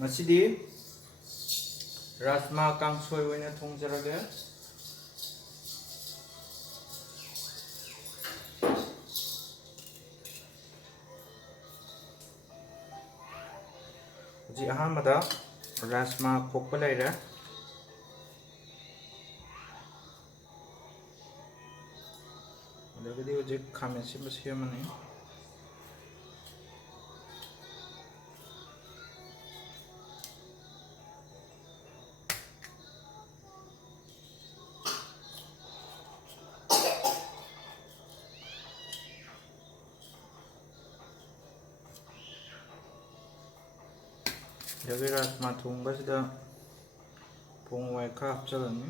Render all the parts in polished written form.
ꯉꯁꯤꯗꯤ ꯔꯥꯖꯃꯥ ꯀꯥꯡꯁꯣꯏ ꯑꯣꯏꯅ ꯊꯣꯡꯖꯔꯒꯦ꯫ ꯍꯧꯖꯤꯛ ꯑꯍꯥꯟꯕꯗ ꯔꯥꯖꯃꯥ ꯈꯣꯛꯄ ꯂꯩꯔꯦ꯫ ꯑꯗꯒꯤꯗꯤ ꯍꯧꯖꯤꯛ ꯈꯥꯃꯦꯟ ꯑꯁꯤꯟꯕ ꯁꯦꯝꯃꯅꯤ꯫ ꯑꯗꯒꯤ ꯔꯥꯖꯃꯥ ꯊꯣꯡꯕꯁꯤꯗ ꯄꯣꯡ ꯍꯋꯥꯏ ꯈꯔ ꯍꯥꯞꯆꯜꯂꯅꯤ꯫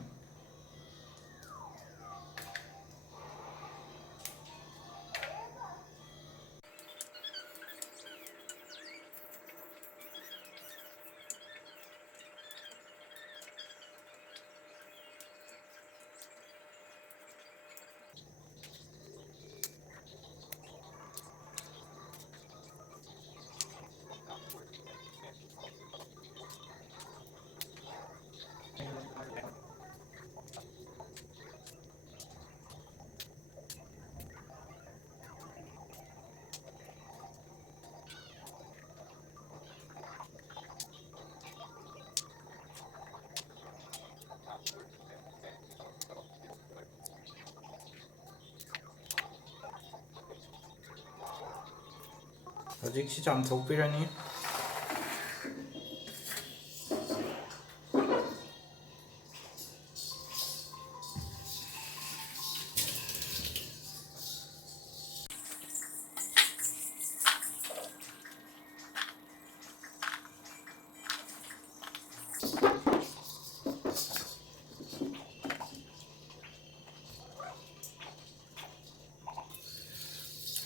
ꯍꯧꯖꯤꯛꯁꯤ ꯆꯥꯝꯊꯣꯛꯄꯤꯔꯅꯤ꯫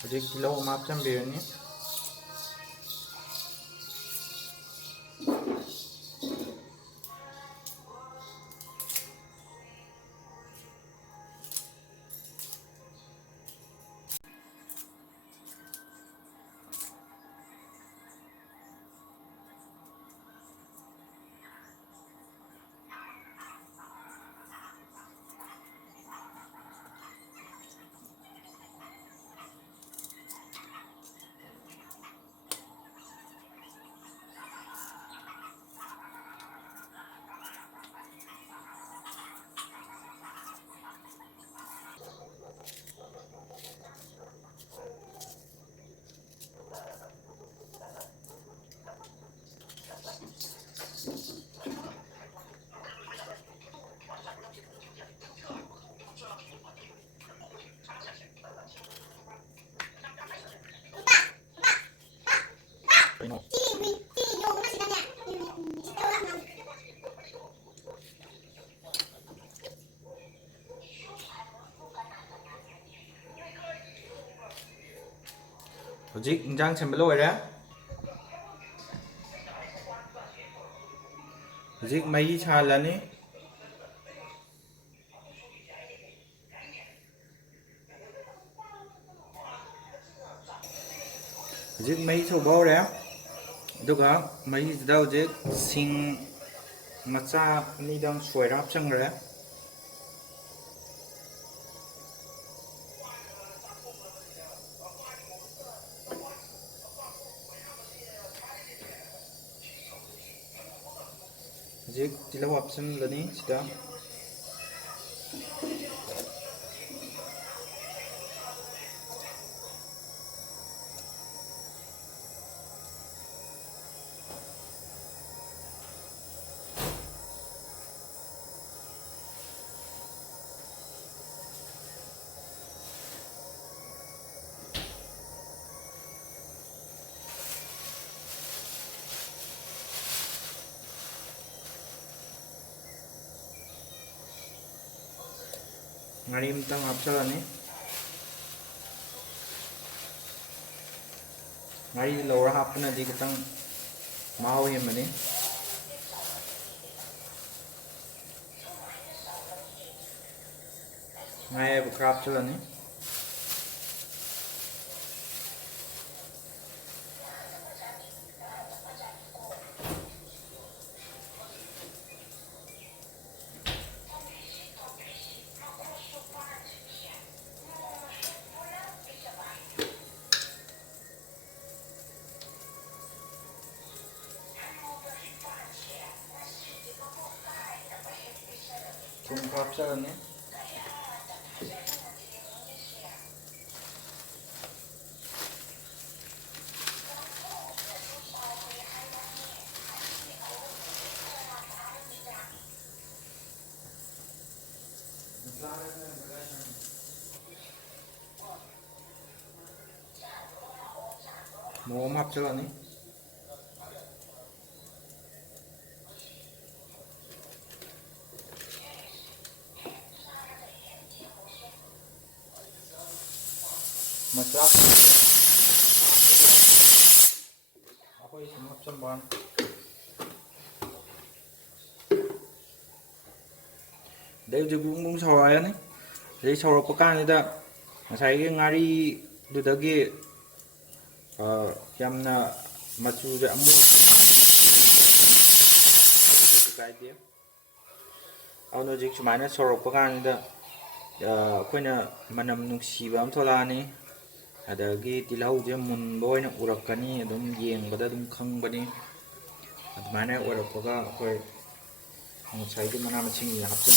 ꯍꯧꯖꯤꯛ ꯇꯤꯜꯍꯧ ꯑꯃ ꯍꯥꯞꯆꯤꯟꯕꯤꯔꯅꯤ꯫ ꯍꯧꯖꯤꯛ ꯏꯟꯖꯥꯡ ꯁꯦꯝꯕ ꯂꯣꯏꯔꯦ꯫ ꯍꯧꯖꯤꯛ ꯃꯍꯤ ꯁꯥꯍꯜꯂꯅꯤ꯫ ꯍꯧꯖꯤꯛ ꯃꯍꯤ ꯁꯧꯕ ꯍꯧꯔꯦ꯫ ꯑꯗꯨꯒ ꯃꯍꯤꯁꯤꯗ ꯍꯧꯖꯤꯛ ꯁꯤꯡ ꯃꯆꯥ ꯑꯅꯤꯗꯪ ꯁꯣꯏꯔ ꯍꯥꯞꯆꯟꯈ꯭ꯔꯦ꯫ ꯍꯧꯖꯤꯛ ꯇꯤꯜꯍꯧ ꯍꯥꯞꯆꯤꯟꯒꯅꯤ ꯁꯤꯗ꯫ ꯉꯥꯔꯤ ꯑꯃꯇꯪ ꯍꯥꯞꯆꯜꯂꯅꯤ꯫ ꯉꯥꯔꯤ ꯂꯧꯔ ꯍꯥꯞꯄꯅꯗꯤ ꯈꯤꯇꯪ ꯃꯍꯥꯎ ꯍꯦꯟꯕꯅꯤ꯫ ꯉꯥ ꯑꯌꯥꯏꯕ ꯈꯔ ꯍꯥꯞꯆꯜꯂꯅꯤ꯫ ꯊꯨꯝ ꯈꯔ ꯍꯥꯞꯆꯔꯅꯤ. ꯃꯣꯔꯣꯛ ꯑꯃ ꯍꯥꯞꯆꯜꯂꯅꯤ. ꯃꯁꯂꯥ ꯑꯩꯈꯣꯏ ꯁꯨꯝ ꯍꯥꯞꯆꯟꯕ. ꯑꯗꯩ ꯍꯧꯖꯤꯛ ꯕꯨꯡ ꯕꯨꯡ ꯁꯧꯔꯛꯑꯅꯤ. ꯑꯗꯩ ꯁꯧꯔꯛꯄ ꯀꯥꯟꯁꯤꯗ ꯉꯁꯥꯏꯒꯤ ꯉꯥꯔꯤꯗꯨꯗꯒꯤ ꯌꯥꯝꯅ ꯃꯆꯨꯁꯦ ꯑꯃꯨꯛ ꯀꯥꯏꯗꯦ. ꯑꯗꯨꯅ ꯍꯧꯖꯤꯛ ꯁꯨꯃꯥꯏꯅ ꯁꯧꯔꯛꯄ ꯀꯥꯟꯁꯤꯗ ꯑꯩꯈꯣꯏꯅ ꯃꯅꯝ ꯅꯨꯡꯁꯤꯕ ꯑꯃ ꯊꯣꯛꯂꯛꯑꯅꯤ. ꯑꯗꯒꯤ ꯇꯤꯜꯍꯧꯁꯦ ꯃꯨꯟꯕ ꯑꯣꯏꯅ ꯎꯔꯛꯀꯅꯤ. ꯑꯗꯨꯝ ꯌꯦꯡꯕꯗ ꯑꯗꯨꯝ ꯈꯪꯕꯅꯤ. ꯑꯗꯨꯃꯥꯏꯅ ꯑꯣꯏꯔꯛꯄꯒ ꯑꯩꯈꯣই ꯉꯁꯥꯏꯒꯤ ꯃꯅꯥ ꯃꯁꯤꯡꯁꯦ ꯍꯥꯞꯆꯤꯟ.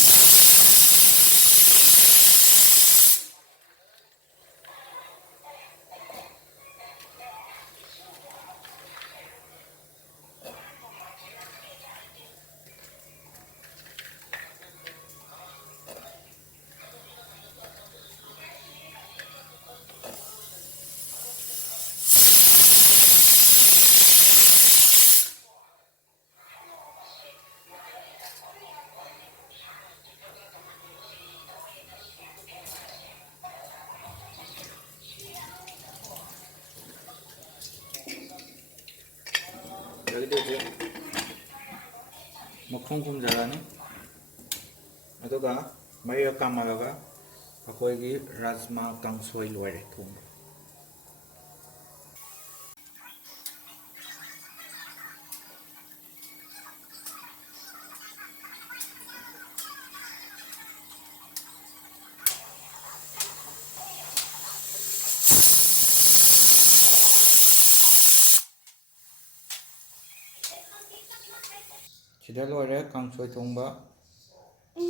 ꯑꯗꯒꯤꯗꯤ ꯃꯈꯨꯝ ꯈꯨꯝꯖꯤꯜꯂꯅꯤ. ꯑꯗꯨꯒ ꯃꯩꯔ ꯀꯥꯝꯍꯜꯂꯒ ꯑꯩꯈꯣꯏꯒꯤ ꯔꯥꯖꯃꯥ ꯀꯥꯡꯁꯣꯏ ꯂꯣꯏꯔꯦ ꯊꯣꯡꯕ. ꯁꯤꯗ ꯂꯣꯏꯔꯦ ꯀꯥꯡꯁꯣꯏ ꯊꯣꯡꯕ.